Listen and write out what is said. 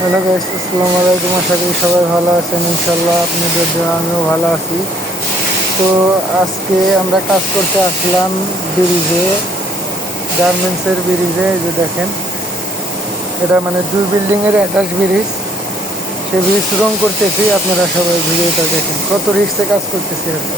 Hello guys, আসসালামু আলাইকুম। আশা করি সবাই ভালো আছেন। ইনশাল্লাহ আপনাদের জন্য আমিও ভালো আছি। তো আজকে আমরা কাজ করতে আসলাম ব্রিজে, গার্মেন্টসের ব্রিজে। এই যে দেখেন, এটা মানে 2 বিল্ডিংয়ের অ্যাটাচ ব্রিজ। সে ব্রিজ রং করতেছি, আপনারা সবাই ভিডিওটা দেখেন। কত রিস্কে কাজ করতেছি আর কি।